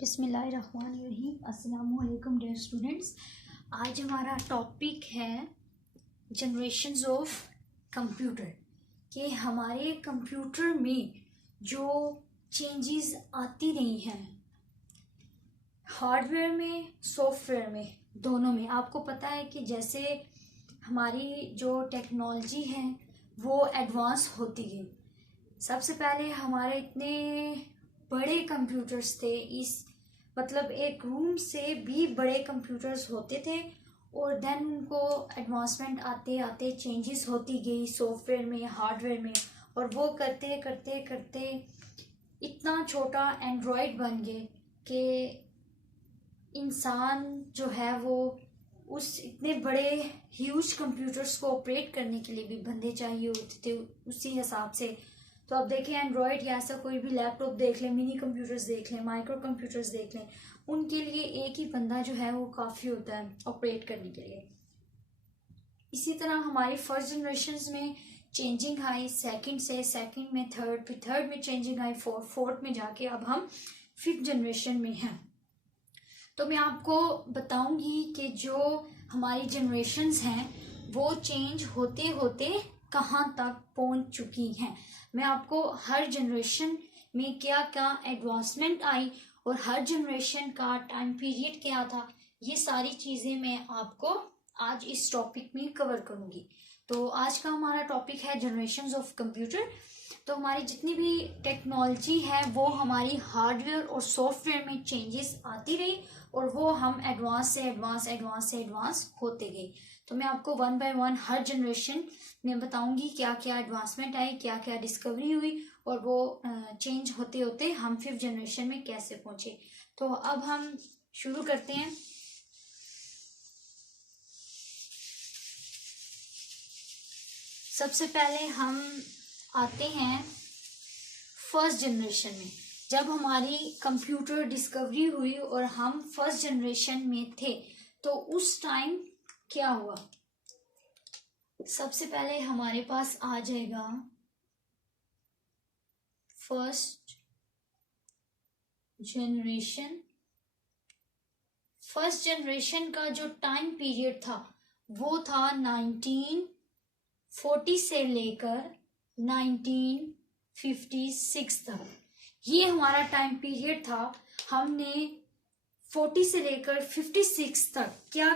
बिस्मिल्लाहिर्रहमानिर्रहीम। अस्सलामुअलैकुम dear students. आज हमारा टॉपिक है जनरेशन्स ऑफ कंप्यूटर कि हमारे कंप्यूटर में जो चेंजेस आती रही हैं हार्डवेयर में सॉफ्टवेयर में दोनों में। आपको पता है कि जैसे हमारी जो टेक्नोलॉजी है वो एडवांस होती गई। सबसे पहले हमारे इतने बड़े कंप्यूटर्स थे, इस मतलब एक रूम से भी बड़े कंप्यूटर्स होते थे और देन उनको एडवांसमेंट आते आते चेंजेस होती गई सॉफ्टवेयर में हार्डवेयर में, और वो करते करते करते इतना छोटा एंड्रॉयड बन गए कि इंसान जो है वो उस इतने बड़े ह्यूज कंप्यूटर्स को ऑपरेट करने के लिए भी बंदे चाहिए होते थे उसी हिसाब से। तो अब देखें एंड्रॉयड या ऐसा कोई भी लैपटॉप देख लें, मिनी कंप्यूटर्स देख लें, माइक्रो कंप्यूटर्स देख लें, उनके लिए एक ही बंदा जो है वो काफ़ी होता है ऑपरेट करने के लिए। इसी तरह हमारी फर्स्ट जनरेशन में चेंजिंग आई, सेकंड से सेकंड में थर्ड, फिर थर्ड में चेंजिंग आई फोर्थ में जाके अब हम फिफ्थ जनरेशन में हैं। तो मैं आपको बताऊंगी कि जो हमारी जनरेशन्स हैं वो चेंज होते होते कहाँ तक पहुँच चुकी हैं। मैं आपको हर जनरेशन में क्या क्या एडवांसमेंट आई और हर जनरेशन का टाइम पीरियड क्या था, ये सारी चीज़ें मैं आपको आज इस टॉपिक में कवर करूँगी। तो आज का हमारा टॉपिक है जनरेशन्स ऑफ कंप्यूटर। तो हमारी जितनी भी टेक्नोलॉजी है वो हमारी हार्डवेयर और सॉफ्टवेयर में चेंजेस आती रही और वो हम एडवांस से एडवांस होते गए। तो मैं आपको one by one her generation में बताऊंगी क्या क्या एडवांसमेंट आई, क्या क्या डिस्कवरी हुई और वो चेंज होते होते हम फिफ्थ जनरेशन में कैसे पहुंचे। तो अब हम शुरू करते हैं। सबसे पहले हम आते हैं फर्स्ट जनरेशन में। जब हमारी कंप्यूटर डिस्कवरी हुई और हम फर्स्ट जनरेशन में थे तो उस टाइम क्या हुआ। सबसे पहले हमारे पास आ जाएगा फर्स्ट जनरेशन। फर्स्ट जनरेशन का जो टाइम पीरियड था वो था 1940 से लेकर 1956 तक। ये हमारा टाइम पीरियड था। हमने 40 से लेकर 56 तक क्या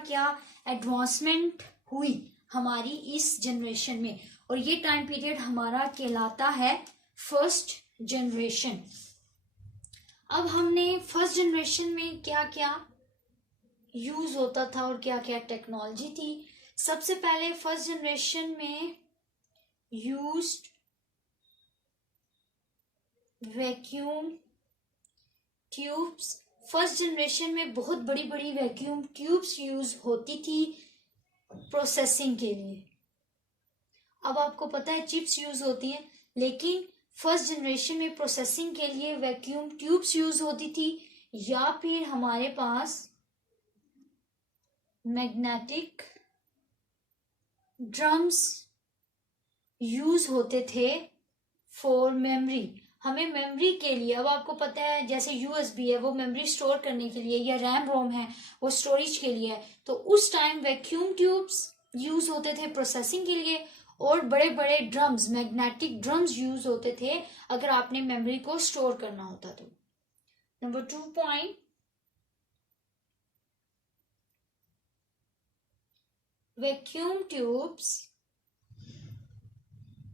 क्या एडवांसमेंट हुई हमारी इस जनरेशन में, और ये टाइम पीरियड हमारा कहलाता है फर्स्ट जनरेशन। अब हमने फर्स्ट जनरेशन में क्या क्या यूज होता था और क्या क्या टेक्नोलॉजी थी। सबसे पहले फर्स्ट जनरेशन में used vacuum tubes. First generation में बहुत बड़ी बड़ी वैक्यूम ट्यूब्स यूज होती थी प्रोसेसिंग के लिए। अब आपको पता है चिप्स यूज होती हैं, लेकिन फर्स्ट जनरेशन में प्रोसेसिंग के लिए वैक्यूम ट्यूब्स यूज होती थी, या फिर हमारे पास मैग्नेटिक ड्रम्स यूज होते थे फॉर मेमोरी। हमें मेमोरी के लिए, अब आपको पता है जैसे यूएसबी है वो मेमोरी स्टोर करने के लिए, या रैम रोम है वो स्टोरेज के लिए है, तो उस टाइम वैक्यूम ट्यूब्स यूज होते थे प्रोसेसिंग के लिए, और बड़े बड़े ड्रम्स मैग्नेटिक ड्रम्स यूज होते थे अगर आपने मेमोरी को स्टोर करना होता तो। Number 2 point, vacuum tubes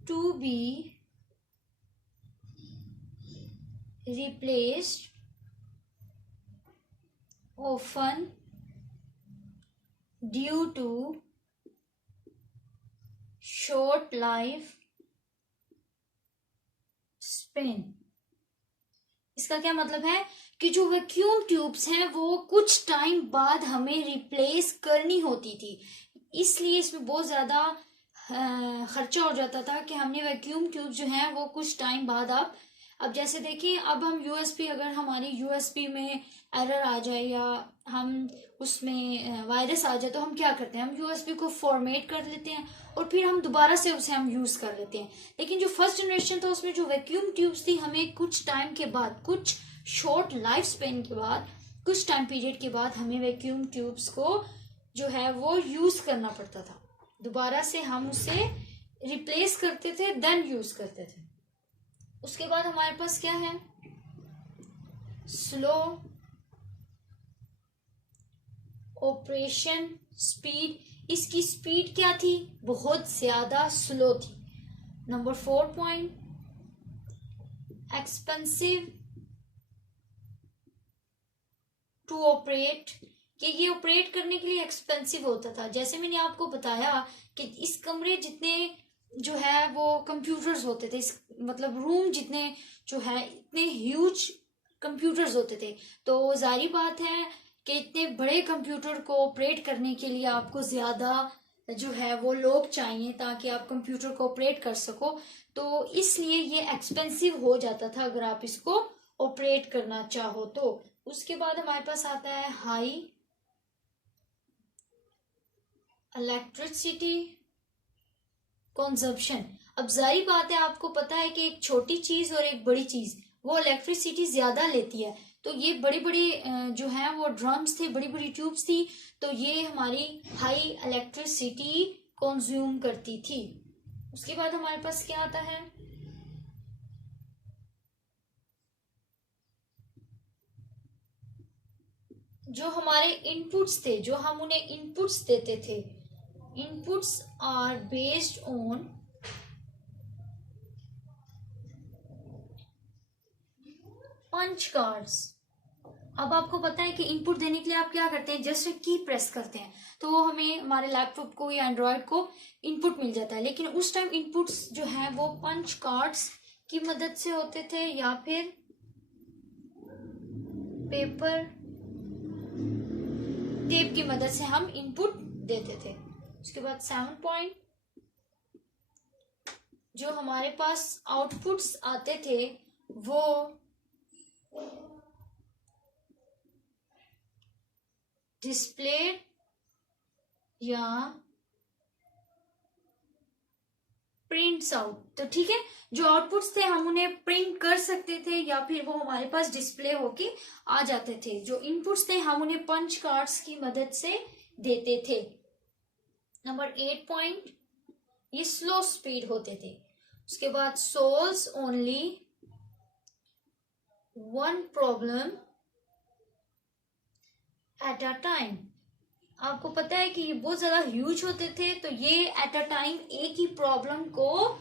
to be replaced often due to short life span। इसका क्या मतलब है कि जो वैक्यूम ट्यूब्स हैं वो कुछ टाइम बाद हमें रिप्लेस करनी होती थी, इसलिए इसमें बहुत ज़्यादा खर्चा हो जाता था कि हमने वैक्यूम ट्यूब जो हैं वो कुछ टाइम बाद अब जैसे देखिए, अब हम यूएसबी, अगर हमारी यूएसबी में एरर आ जाए या हम उसमें वायरस आ जाए तो हम क्या करते हैं, हम यूएसबी को फॉर्मेट कर लेते हैं और फिर हम दोबारा से उसे हम यूज़ कर लेते हैं। लेकिन जो फर्स्ट जनरेशन था उसमें जो वैक्यूम ट्यूब्स थी हमें कुछ टाइम के बाद, कुछ शॉर्ट लाइफ स्पेन के बाद, कुछ टाइम पीरियड के बाद हमें वैक्यूम ट्यूब्स को जो है वो यूज करना पड़ता था, दोबारा से हम उसे रिप्लेस करते थे, देन यूज करते थे। उसके बाद हमारे पास क्या है, स्लो ऑपरेशन स्पीड। इसकी स्पीड क्या थी, बहुत ज्यादा स्लो थी। Number 4 point, expensive to operate, कि ये ऑपरेट करने के लिए एक्सपेंसिव होता था। जैसे मैंने आपको बताया कि इस कमरे जितने जो है वो कंप्यूटर्स होते थे, इस मतलब रूम जितने जो है इतने ह्यूज कंप्यूटर्स होते थे, तो जाहिर बात है कि इतने बड़े कंप्यूटर को ऑपरेट करने के लिए आपको ज्यादा जो है वो लोग चाहिए ताकि आप कंप्यूटर को ऑपरेट कर सको। तो इसलिए ये एक्सपेंसिव हो जाता था अगर आप इसको ऑपरेट करना चाहो तो। उसके बाद हमारे पास आता है हाई इलेक्ट्रिसिटी कंजप्शन। अब जाहिर बात है, आपको पता है कि एक छोटी चीज और एक बड़ी चीज वो इलेक्ट्रिसिटी ज्यादा लेती है। तो ये बड़ी बड़ी जो है वो ड्रम्स थे, बड़ी बड़ी ट्यूब्स थी, तो ये हमारी हाई इलेक्ट्रिसिटी कंज्यूम करती थी। उसके बाद हमारे पास क्या आता है, जो हमारे इनपुट्स थे, जो हम उन्हें इनपुट्स देते थे, inputs are based on punch cards. अब आपको पता है कि इनपुट देने के लिए आप क्या करते हैं, जस्ट की प्रेस करते हैं तो वो हमें हमारे लैपटॉप को या एंड्रॉयड को इनपुट मिल जाता है। लेकिन उस टाइम इनपुट्स जो है वो पंच कार्ड्स की मदद से होते थे या फिर पेपर टेप की मदद से हम इनपुट देते थे। उसके बाद 7 पॉइंट, जो हमारे पास आउटपुट्स आते थे वो डिस्प्ले या प्रिंट्स आउट। तो ठीक है, जो आउटपुट्स थे हम उन्हें प्रिंट कर सकते थे या फिर वो हमारे पास डिस्प्ले होके आ जाते थे। जो इनपुट्स थे हम उन्हें पंच कार्ड्स की मदद से देते थे। नंबर 8 पॉइंट, ये स्लो स्पीड होते थे। उसके बाद solves only one problem at a time. आपको पता है कि ये बहुत ज्यादा ह्यूज होते थे, तो ये एट अ टाइम एक ही प्रॉब्लम को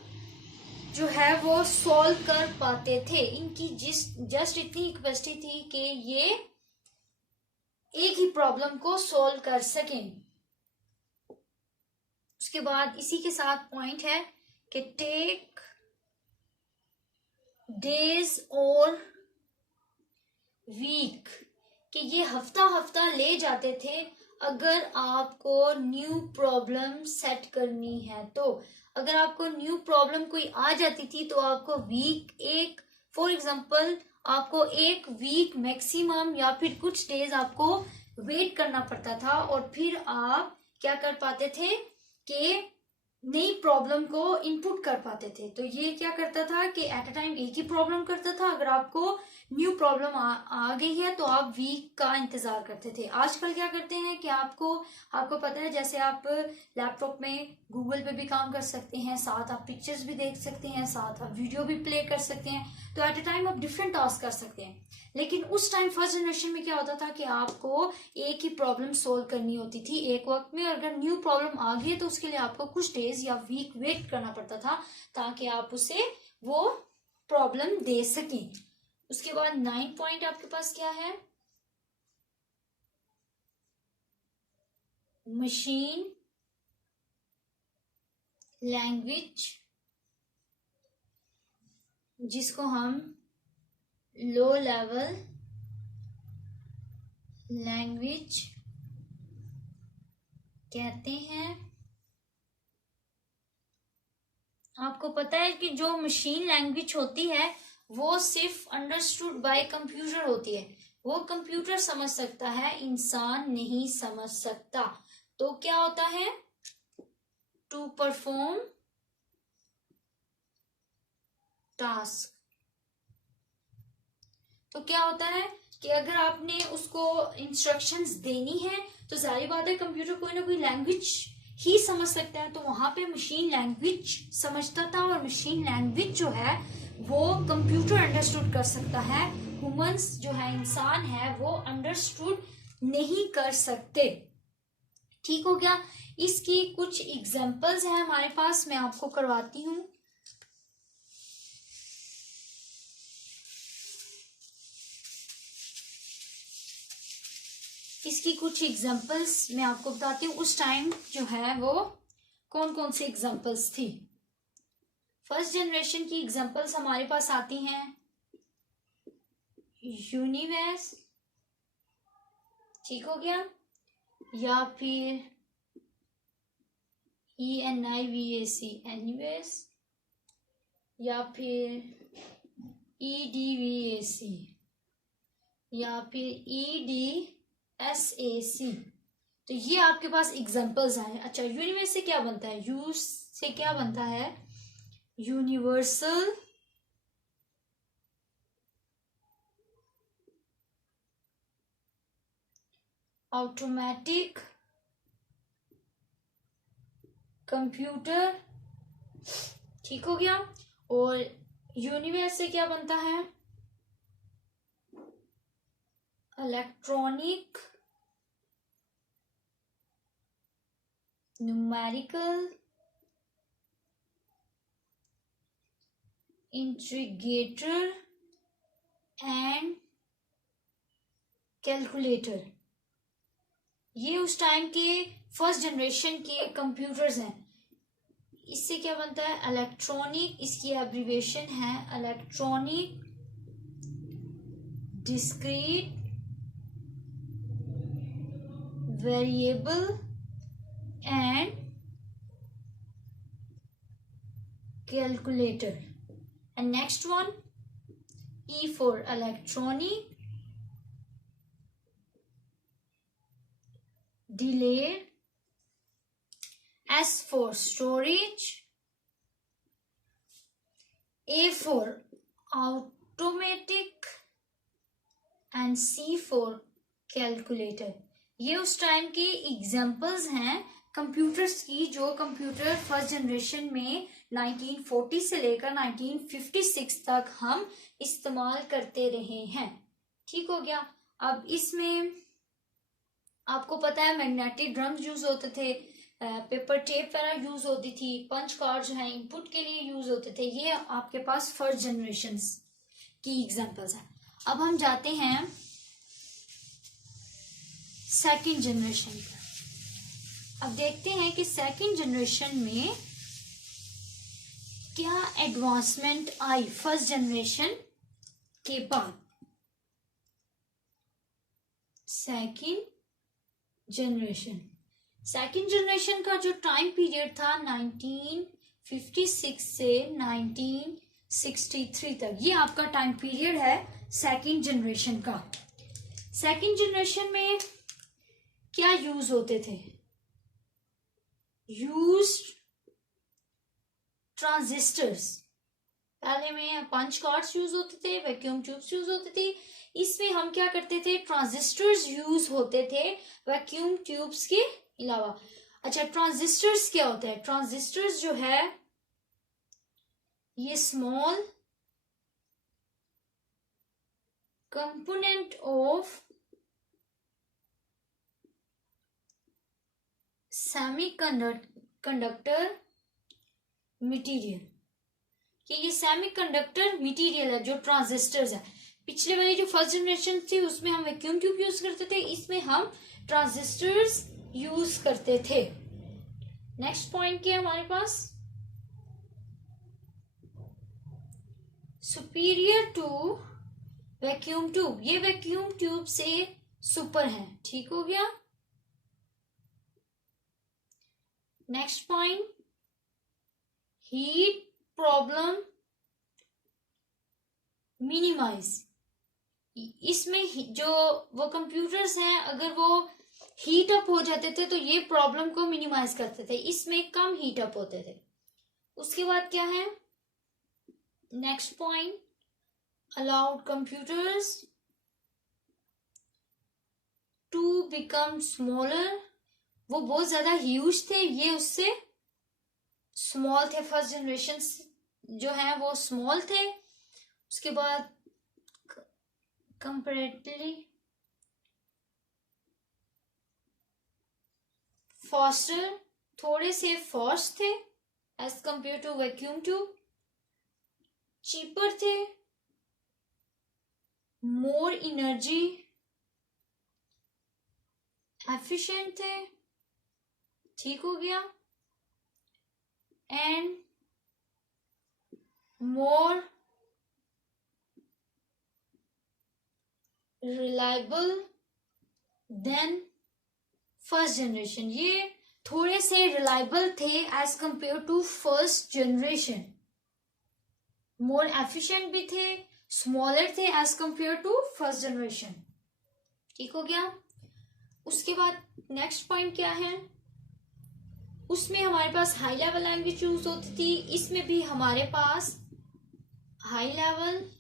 जो है वो सॉल्व कर पाते थे। इनकी जस्ट इतनी कैपेसिटी थी कि ये एक ही प्रॉब्लम को सॉल्व कर सकें। उसके बाद इसी के साथ पॉइंट है कि टेक डेज और वीक, कि ये हफ्ता हफ्ता ले जाते थे अगर आपको न्यू प्रॉब्लम सेट करनी है। तो अगर आपको न्यू प्रॉब्लम कोई आ जाती थी तो आपको वीक, एक फॉर एग्जांपल आपको एक वीक मैक्सिमम या फिर कुछ डेज आपको वेट करना पड़ता था और फिर आप क्या कर पाते थे कि नई प्रॉब्लम को इनपुट कर पाते थे। तो ये क्या करता था कि एट अ टाइम एक ही प्रॉब्लम करता था। अगर आपको न्यू प्रॉब्लम आ गई है तो आप वीक का इंतजार करते थे। आजकल क्या करते हैं कि आपको पता है, जैसे आप लैपटॉप में गूगल पे भी काम कर सकते हैं, साथ आप पिक्चर्स भी देख सकते हैं, साथ आप वीडियो भी प्ले कर सकते हैं, तो एट अ टाइम आप डिफरेंट टास्क कर सकते हैं। लेकिन उस टाइम फर्स्ट जनरेशन में क्या होता था कि आपको एक ही प्रॉब्लम सोल्व करनी होती थी एक वक्त में। अगर न्यू प्रॉब्लम आ गई है तो उसके लिए आपको कुछ डेज या वीक वेट करना पड़ता था ताकि आप उसे वो प्रॉब्लम दे सकें। उसके बाद 9 पॉइंट आपके पास क्या है, मशीन लैंग्वेज, जिसको हम लो लेवल लैंग्वेज कहते हैं। आपको पता है कि जो मशीन लैंग्वेज होती है वो सिर्फ अंडरस्टूड बाय कंप्यूटर होती है, वो कंप्यूटर समझ सकता है, इंसान नहीं समझ सकता। तो क्या होता है, टू परफॉर्म टास्क, तो क्या होता है कि अगर आपने उसको इंस्ट्रक्शंस देनी है तो जाहिर बात है कंप्यूटर कोई ना कोई लैंग्वेज ही समझ सकता है, तो वहां पे मशीन लैंग्वेज समझता था और मशीन लैंग्वेज जो है वो कंप्यूटर अंडरस्टूड कर सकता है, ह्यूमंस जो है इंसान है वो अंडरस्टूड नहीं कर सकते। ठीक हो गया। इसकी कुछ एग्जांपल्स हैं हमारे पास, मैं आपको करवाती हूँ। इसकी कुछ एग्जांपल्स मैं आपको बताती हूँ, उस टाइम जो है वो कौन कौन सी एग्जांपल्स थी। फर्स्ट जनरेशन की एग्जांपल्स हमारे पास आती हैं यूनिवर्स, ठीक हो गया, या फिर ENIVAC एनिवर्स, या फिर EDVAC, या फिर EDSAC। तो ये आपके पास एग्जांपल्स आए। अच्छा, यूनिवर्स से क्या बनता है? यू से क्या बनता है? यूनिवर्सल ऑटोमेटिक कंप्यूटर, ठीक हो गया। और यूनिवर्स से क्या बनता है? Electronic numerical integrator and calculator. ये उस टाइम के फर्स्ट जनरेशन के कंप्यूटर्स हैं। इससे क्या बनता है? इलेक्ट्रॉनिक, इसकी एब्रिविएशन है electronic discrete variable and calculator. And next one, E for electronic delayed, S for storage, A for automatic and C for calculator। ये उस टाइम के एग्जाम्पल्स हैं कंप्यूटर्स की, जो कंप्यूटर फर्स्ट जनरेशन में 1940 से लेकर 1956 तक हम इस्तेमाल करते रहे हैं। ठीक हो गया। अब इसमें आपको पता है मैग्नेटिक ड्रम्स यूज होते थे, पेपर टेप वगैरह यूज होती थी, पंच कार्ड जो है इनपुट के लिए यूज होते थे। ये आपके पास फर्स्ट जनरेशन की एग्जांपल्स हैं। अब हम जाते हैं सेकंड जनरेशन पर। अब देखते हैं कि सेकंड जनरेशन में क्या एडवांसमेंट आई फर्स्ट जनरेशन के बाद। सेकंड जनरेशन का जो टाइम पीरियड था 1956 से 1963 तक, ये आपका टाइम पीरियड है सेकंड जनरेशन का। सेकंड जनरेशन में क्या यूज होते थे? Used transistors. पहले में पंच कार्ड्स यूज होते थे, वैक्यूम ट्यूब्स यूज होते थे। इसमें हम क्या करते थे? ट्रांजिस्टर्स यूज होते थे वैक्यूम ट्यूब्स के अलावा। अच्छा, ट्रांजिस्टर्स क्या होता है? ट्रांजिस्टर्स जो है ये small component of semiconductor material, कि ये सेमीकंडक्टर मटेरियल है जो ट्रांजिस्टर्स है। पिछले वाली जो फर्स्ट जनरेशन थी उसमें हम वैक्यूम ट्यूब यूज करते थे, इसमें हम ट्रांजिस्टर्स यूज करते थे। नेक्स्ट पॉइंट क्या है हमारे पास? सुपीरियर टू वैक्यूम ट्यूब, ये वैक्यूम ट्यूब से सुपर है। ठीक हो गया। Next point, heat problem minimise. इसमें जो वो कंप्यूटर्स हैं अगर वो हीट अप हो जाते थे तो ये प्रॉब्लम को मिनिमाइज करते थे, इसमें कम हीट अप होते थे। उसके बाद क्या है? Next point, allowed computers to become smaller. वो बहुत ज्यादा ह्यूज थे, ये उससे स्मॉल थे। फर्स्ट जनरेशन जो है वो स्मॉल थे। उसके बाद कंपैरेटिवली फास्टर, थोड़े से फास्ट थे as compare to vacuum tube. Cheaper थे, मोर एनर्जी एफिशिएंट थे, ठीक हो गया, and more reliable than first generation. ये थोड़े से रिलायबल थे as compare to first generation. More efficient भी थे, स्मॉलर थे as compare to first generation, ठीक हो गया। उसके बाद नेक्स्ट पॉइंट क्या है, उसमें हमारे पास हाई लेवल लैंग्वेज यूज होती थी, इसमें भी हमारे पास हाई लेवल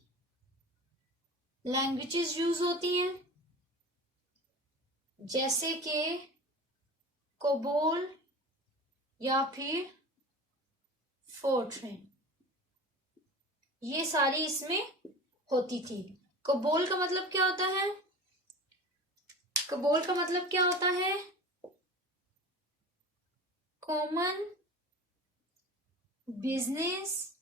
लैंग्वेजेस यूज होती हैं, जैसे कि कोबोल या फिर फोर्ट्रेन, ये सारी इसमें होती थी। कोबोल का मतलब क्या होता है? कोबोल का मतलब क्या होता है? कॉमन बिजनेस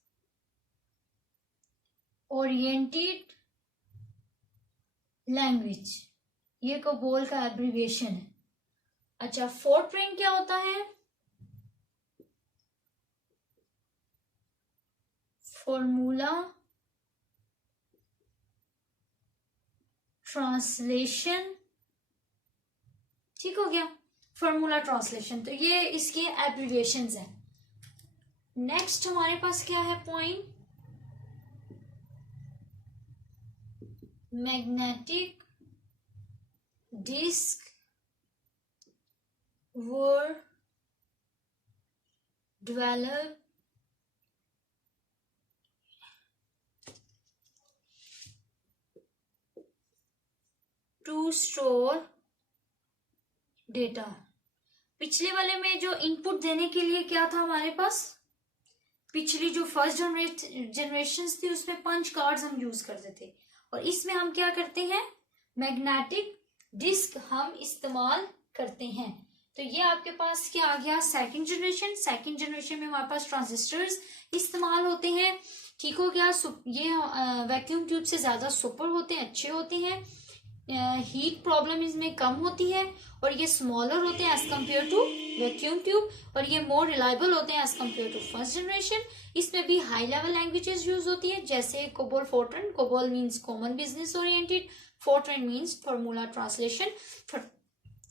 ओरिएंटेड लैंग्वेज, ये कोबोल का एब्रिविएशन है। अच्छा, फोर्ट्रेन क्या होता है? फॉर्मूला ट्रांसलेशन, ठीक हो गया, फॉर्मूला ट्रांसलेशन। तो ये इसके एब्रिविएशंस हैं। नेक्स्ट हमारे पास क्या है point, magnetic disk were developed to store data। पिछले वाले में जो इनपुट देने के लिए क्या था हमारे पास, पिछली जो फर्स्ट जनरेशन थी उसमें पंच कार्ड्स हम यूज करते थे, और इसमें हम क्या करते हैं, मैग्नेटिक डिस्क हम इस्तेमाल करते हैं। तो ये आपके पास क्या आ गया, सेकंड जनरेशन। सेकंड जनरेशन में हमारे पास ट्रांजिस्टर्स इस्तेमाल होते हैं, ठीक हो गया। ये वैक्यूम ट्यूब से ज्यादा सुपर होते हैं, अच्छे होते हैं, हीट प्रॉब्लम इसमें कम होती है, और ये स्मॉलर होते हैं as compare to vacuum tube, और ये मोर रिलायबल होते हैं as compare to first generation. इसमें भी हाई लेवल लैंग्वेजेस यूज होती है, जैसे COBOL FORTRAN. COBOL means common business oriented, FORTRAN means formula translation.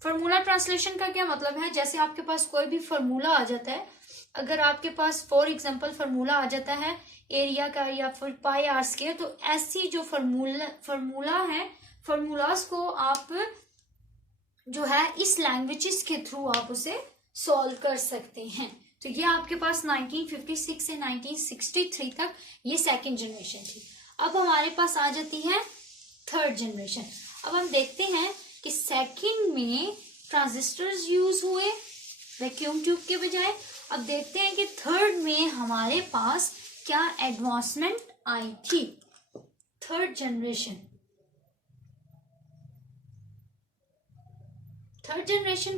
Formula translation का क्या मतलब है, जैसे आपके पास कोई भी फॉर्मूला आ जाता है, अगर आपके पास फॉर एग्जांपल फॉर्मूला आ जाता है एरिया का या फिर पाई आर स्क्वायर, तो ऐसी जो फॉर्मूला है, फॉर्मूलाज को आप जो है इस लैंग्वेजेस के थ्रू आप उसे सॉल्व कर सकते हैं। तो ये आपके पास 1956 से 1963 तक ये सेकंड जनरेशन थी। अब हमारे पास आ जाती है थर्ड जनरेशन। अब हम देखते हैं कि सेकंड में ट्रांजिस्टर्स यूज हुए वैक्यूम ट्यूब के बजाय। अब देखते हैं कि थर्ड में हमारे पास क्या एडवांसमेंट आई थी। थर्ड जनरेशन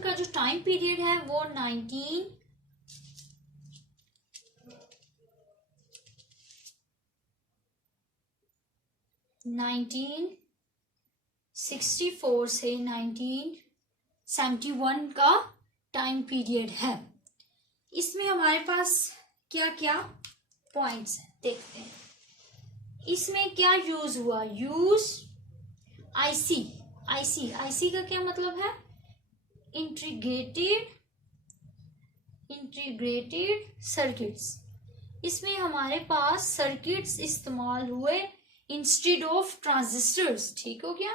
का जो टाइम पीरियड है वो 1964 से 1971 का टाइम पीरियड है। इसमें हमारे पास क्या क्या पॉइंट्स हैं देखते हैं। इसमें क्या यूज हुआ, यूज आईसी का क्या मतलब है, इंटीग्रेटेड सर्किट्स। इसमें हमारे पास सर्किट्स इस्तेमाल हुए इंस्टेड ऑफ ट्रांजिस्टर्स, ठीक हो गया।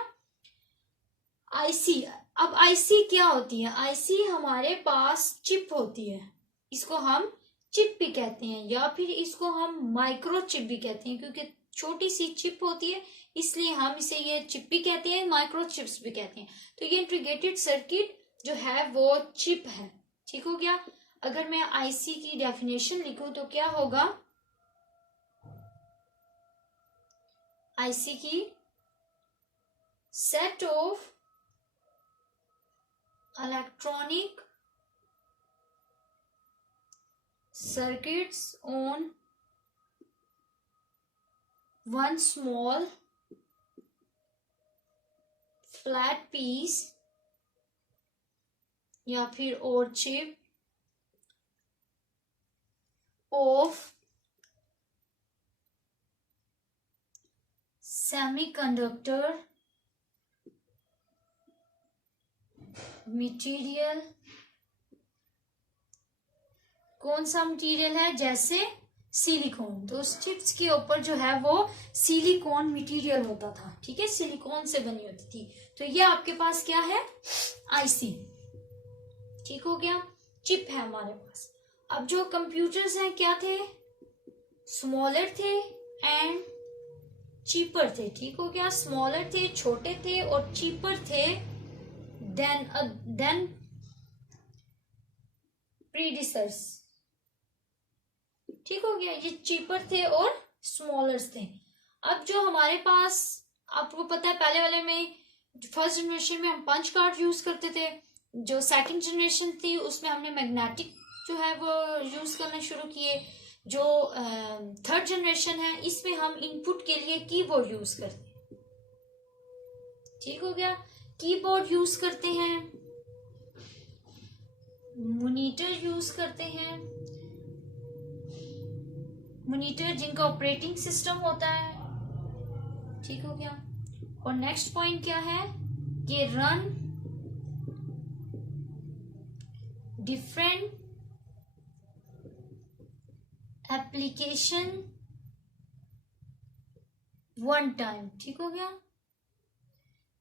आईसी, अब आईसी क्या होती है, आईसी हमारे पास चिप होती है, इसको हम चिप भी कहते हैं या फिर इसको हम माइक्रो चिप भी कहते हैं, क्योंकि छोटी सी चिप होती है, इसलिए हम इसे ये चिप भी कहते हैं, माइक्रो चिप्स भी कहते हैं। तो ये इंटीग्रेटेड सर्किट जो है वो चिप है। ठीक हो गया। अगर मैं आईसी की डेफिनेशन लिखूं तो क्या होगा, आईसी की set of electronic circuits on one small flat piece या फिर और chip of semiconductor material। कौन सा मटेरियल है, जैसे सिलिकॉन, तो उस चिप्स के ऊपर जो है वो सिलिकॉन मटेरियल होता था। ठीक है, सिलिकॉन से बनी होती थी। तो ये आपके पास क्या है, आईसी। ठीक हो गया, चिप है हमारे पास। अब जो कंप्यूटर्स हैं क्या थे, स्मॉलर थे एंड चीपर थे। ठीक हो गया, स्मॉलर थे, छोटे थे, और चीपर थे देन प्रीडिसर्स। ठीक हो गया, ये चीपर थे और स्मॉलर्स थे। अब जो हमारे पास, आपको पता है पहले वाले में, फर्स्ट जनरेशन में हम पंच कार्ड यूज करते थे। जो सेकंड जनरेशन थी उसमें हमने मैग्नेटिक जो है वो यूज करना शुरू किए। जो थर्ड जनरेशन है इसमें हम इनपुट के लिए कीबोर्ड यूज करते हैं। ठीक हो गया, कीबोर्ड यूज करते हैं, मॉनिटर यूज करते हैं, मॉनिटर जिनका ऑपरेटिंग सिस्टम होता है। ठीक हो गया। और नेक्स्ट पॉइंट क्या है कि run different application one time. ठीक हो गया,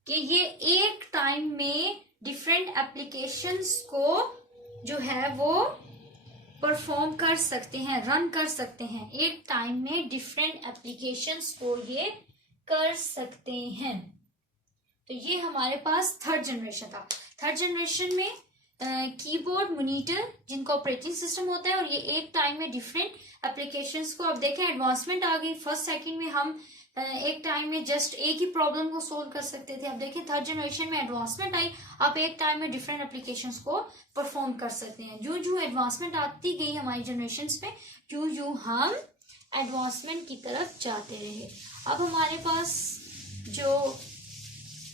कि ये एक टाइम में डिफरेंट एप्लीकेशंस को जो है वो परफॉर्म कर सकते हैं, रन कर सकते हैं। एक टाइम में डिफरेंट एप्लीकेशंस को ये कर सकते हैं। तो ये हमारे पास थर्ड जनरेशन था। थर्ड जनरेशन में कीबोर्ड, मॉनिटर जिनका ऑपरेटिंग सिस्टम होता है, और ये एक टाइम में डिफरेंट एप्लीकेशंस को, अब देखें एडवांसमेंट आ गई। फर्स्ट सेकंड में हम एक टाइम में जस्ट एक ही प्रॉब्लम को सोल्व कर सकते थे। अब देखिए थर्ड जनरेशन में एडवांसमेंट आई, आप एक टाइम में डिफरेंट एप्लीकेशंस को परफॉर्म कर सकते हैं। जो जो एडवांसमेंट आती गई हमारी जनरेशन्स में, यूं यूं हम एडवांसमेंट की तरफ जाते रहे। अब हमारे पास जो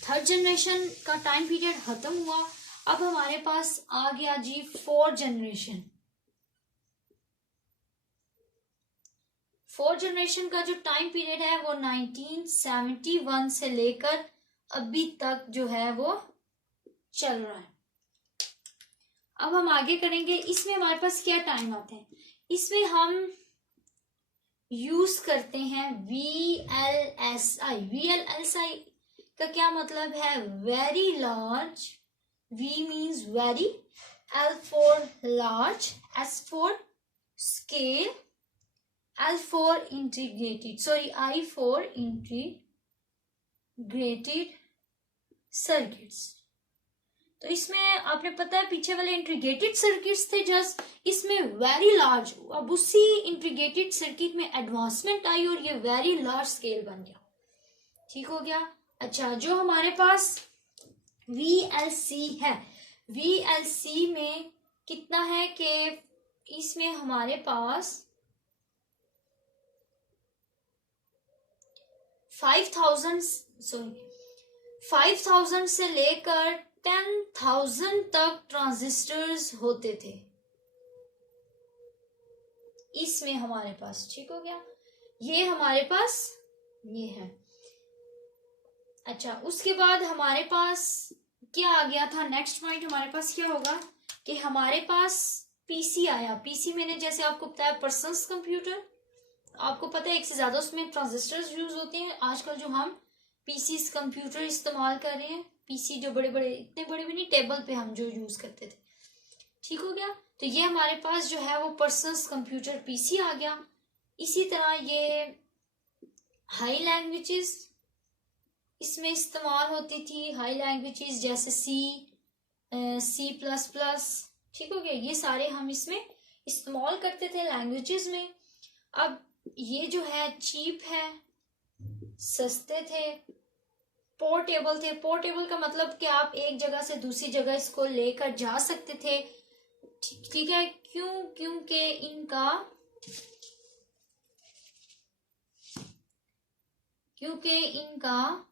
थर्ड जनरेशन का टाइम पीरियड खत्म हुआ, अब हमारे पास आ गया जी फोर्थ जनरेशन। फोर्थ जनरेशन का जो टाइम पीरियड है वो 1971 से लेकर अभी तक जो है वो चल रहा है। अब हम आगे करेंगे, इसमें हमारे पास क्या टाइम आते हैं। इसमें हम यूज करते हैं VLSI। VLSI का क्या मतलब है, very large, V means very, L for large, S for scale, I for integrated circuits। तो इसमें आपने पता है पीछे वाले इंटीग्रेटेड सर्किट्स थे जस्ट, इसमें वेरी लार्ज। अब उसी इंटीग्रेटेड सर्किट में एडवांसमेंट आई और ये वेरी लार्ज स्केल बन गया। ठीक हो गया। अच्छा, जो हमारे पास VLC है, VLC में कितना है कि इसमें हमारे पास 5,000 से लेकर 10,000 तक ट्रांजिस्टर्स होते थे इसमें हमारे पास। ठीक हो गया, ये हमारे पास ये है। अच्छा, उसके बाद हमारे पास क्या आ गया था, नेक्स्ट पॉइंट हमारे पास क्या होगा कि हमारे पास पीसी आया। पीसी मैंने जैसे आपको बताया पर्सनल कंप्यूटर, आपको पता है एक से ज्यादा उसमें ट्रांजिस्टर्स यूज होते हैं। आजकल जो हम पीसी कंप्यूटर इस्तेमाल कर रहे हैं, पीसी जो बड़े बड़े, इतने बड़े भी नहीं, टेबल पे हम जो यूज करते थे। ठीक हो गया, तो ये हमारे पास जो है वो पर्सनल कंप्यूटर पीसी आ गया। इसी तरह ये हाई लैंग्वेजेस इसमें इस्तेमाल होती थी, हाई लैंग्वेजेस जैसे C++, ठीक हो गया, ये सारे हम इसमें इस्तेमाल करते थे लैंग्वेजेस में। अब ये जो है चीप है, सस्ते थे, पोर्टेबल थे। पोर्टेबल का मतलब कि आप एक जगह से दूसरी जगह इसको लेकर जा सकते थे, ठीक है। क्योंकि इनका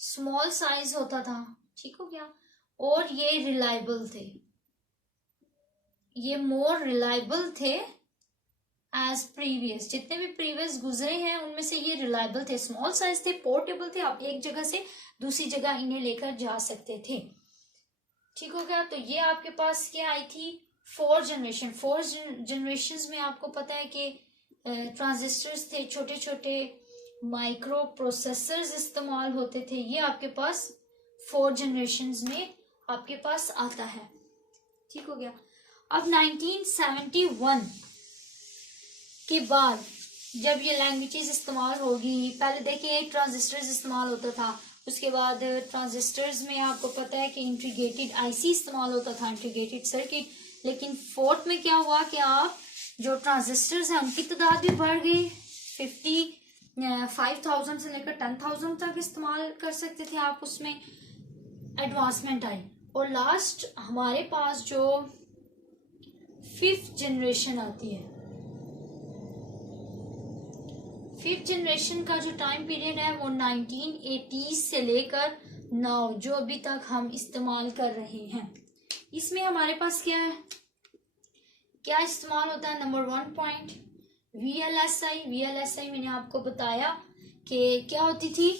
स्मॉल साइज होता था, ठीक हो गया, और ये रिलायबल थे, ये मोर रिलायबल थे एज प्रीवियस। जितने भी प्रीवियस गुजरे हैं उनमें से ये रिलायबल थे, स्मॉल साइज थे, पोर्टेबल थे, आप एक जगह से दूसरी जगह इन्हें लेकर जा सकते थे, ठीक हो गया। तो ये आपके पास क्या आई थी, 4 जनरेशन। 4 जनरेशन में आपको पता है कि ट्रांजिस्टर्स थे, छोटे छोटे माइक्रो प्रोसेसर्स इस्तेमाल होते थे। ये आपके पास 4 जनरेशन में आपके पास आता है, ठीक हो गया। अब 1971 के बाद जब ये लैंग्वेजेस इस्तेमाल होगी, पहले देखिए ट्रांजिस्टर्स इस्तेमाल होता था, उसके बाद ट्रांजिस्टर्स में आपको पता है कि इंटीग्रेटेड आईसी इस्तेमाल होता था, इंटीग्रेटेड सर्किट। लेकिन 4th में क्या हुआ कि आप जो ट्रांजिस्टर्स हैं उनकी तादाद भी बढ़ गई, 5,000 से लेकर 10,000 तक इस्तेमाल कर सकते थे आप, उसमें एडवांसमेंट आई। और लास्ट हमारे पास जो 5th जनरेशन आती है, 5th जनरेशन का जो टाइम पीरियड है वो 1980 से लेकर नाउ जो अभी तक हम इस्तेमाल कर रहे हैं। इसमें हमारे पास क्या है, क्या इस्तेमाल होता है। Number 1 point VLSI। VLSI मैंने आपको बताया कि क्या होती थी,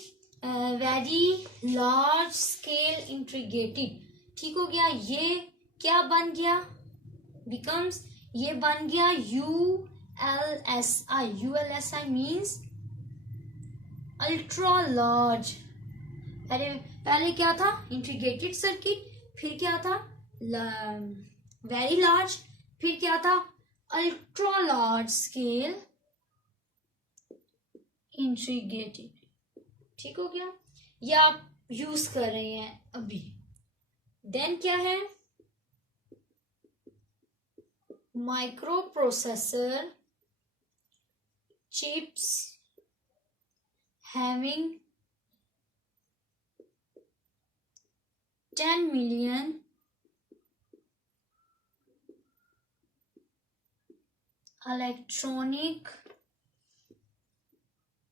वेरी लार्ज स्केल इंटीग्रेटेड, ठीक हो गया। ये क्या बन गया, बिकम्स, ये बन गया ULSI। ULSI means ultra large. पहले क्या था, इंटीग्रेटेड सर्किट, फिर क्या था वेरी लार्ज, फिर क्या था अल्ट्रा लार्ज स्केल इंटीग्रेटेड, ठीक हो गया। ये आप यूज कर रहे हैं अभी। देन क्या है, micro processor chips having 10 million electronic.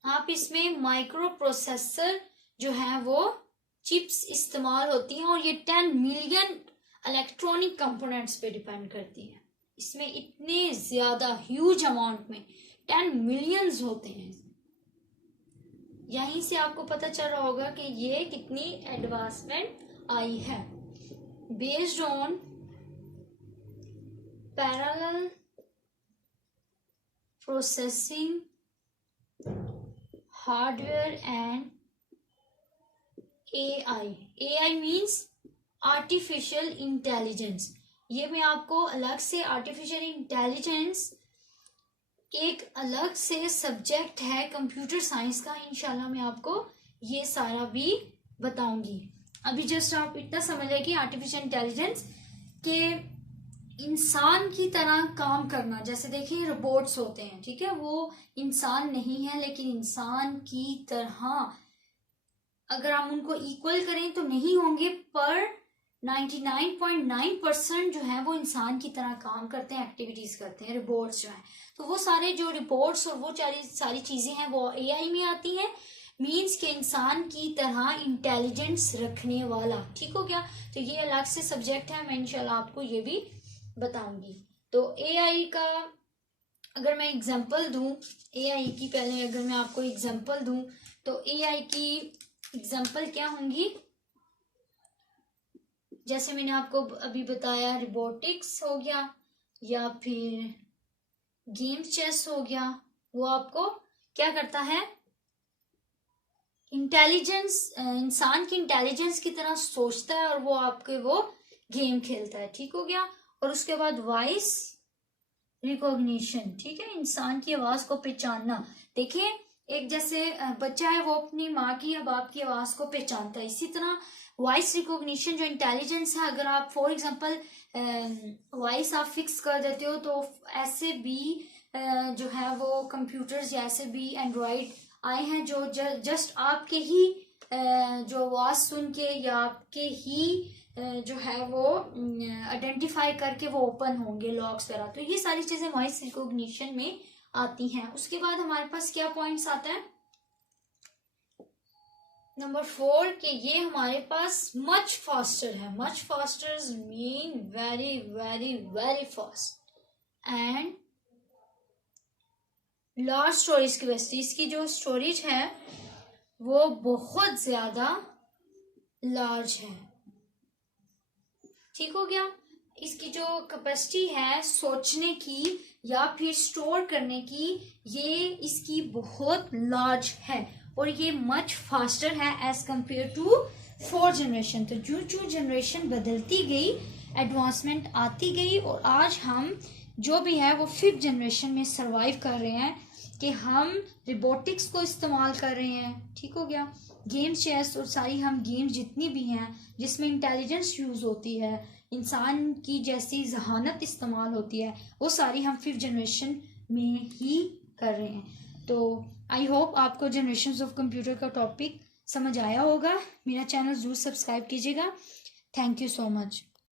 आप इसमें माइक्रो प्रोसेसर जो है वो चिप्स इस्तेमाल होती हैं और ये 10 मिलियन इलेक्ट्रॉनिक कंपोनेंट्स पे डिपेंड करती है। इसमें इतने ज्यादा ह्यूज अमाउंट में 10 मिलियंस होते हैं। यहीं से आपको पता चल रहा होगा कि ये कितनी एडवांसमेंट आई है। Based on parallel processing hardware and AI। AI means artificial intelligence. ये मैं आपको अलग से, आर्टिफिशियल इंटेलिजेंस एक अलग से सब्जेक्ट है कंप्यूटर साइंस का, इंशाल्लाह मैं आपको ये सारा भी बताऊंगी। अभी जस्ट आप इतना समझ लें कि आर्टिफिशियल इंटेलिजेंस के इंसान की तरह काम करना, जैसे देखिए रोबोट्स होते हैं, ठीक है, वो इंसान नहीं है लेकिन इंसान की तरह अगर हम उनको इक्वल करें तो नहीं होंगे, पर 99.9% जो है वो इंसान की तरह काम करते हैं, एक्टिविटीज करते हैं रोबोट्स जो हैं। तो वो सारे जो रिपोर्ट्स और वो सारी चीजें हैं वो AI में आती हैं, मीन्स के इंसान की तरह इंटेलिजेंस रखने वाला, ठीक हो गया। तो ये अलग से सब्जेक्ट है, मैं इंशाल्लाह आपको ये भी बताऊंगी। तो AI का अगर मैं एग्जांपल दूं, AI की पहले अगर मैं आपको एग्जांपल दूं तो AI की एग्जांपल क्या होंगी, जैसे मैंने आपको अभी बताया रोबोटिक्स हो गया या फिर गेम चेस हो गया। वो आपको क्या करता है, इंटेलिजेंस, इंसान की इंटेलिजेंस की तरह सोचता है और वो आपके वो गेम खेलता है, ठीक हो गया। और उसके बाद वॉइस रिकॉग्निशन, ठीक है, इंसान की आवाज को पहचानना। देखें, एक जैसे बच्चा है वो अपनी माँ की या बाप की आवाज़ को पहचानता है, इसी तरह वॉइस रिकॉग्निशन जो इंटेलिजेंस है, अगर आप फॉर एग्जांपल वॉइस आप फिक्स कर देते हो तो ऐसे भी जो है वो कंप्यूटर्स या ऐसे भी एंड्रॉयड आए हैं जो जस्ट आपके ही जो आवाज़ सुन के या आपके ही जो है वो आइडेंटिफाई करके वो ओपन होंगे लॉक्स वगैरह। तो ये सारी चीज़ें वॉइस रिकॉग्निशन में आती हैं। उसके बाद हमारे पास क्या पॉइंट्स आता है, नंबर 4 कि ये हमारे पास मच फास्टर है। Much faster mean very very very fast and large storage capacity, इसकी जो स्टोरेज है वो बहुत ज्यादा लार्ज है। ठीक हो गया। इसकी जो कैपेसिटी है सोचने की या फिर स्टोर करने की, ये इसकी बहुत लार्ज है और ये मच फास्टर है एज कंपेयर टू 4 जनरेशन। तो जो जो जनरेशन बदलती गई, एडवांसमेंट आती गई और आज हम जो भी है वो 5th जनरेशन में सरवाइव कर रहे हैं कि हम रोबोटिक्स को इस्तेमाल कर रहे हैं। ठीक हो गया। गेम्स, चेस और सारी हम गेम्स जितनी भी हैं जिसमें इंटेलिजेंस यूज़ होती है, इंसान की जैसी जहानत इस्तेमाल होती है, वो सारी हम 5th जनरेशन में ही कर रहे हैं। तो आई होप आपको जनरेशन ऑफ कंप्यूटर का टॉपिक समझ आया होगा। मेरा चैनल जरूर सब्सक्राइब कीजिएगा। Thank you so much.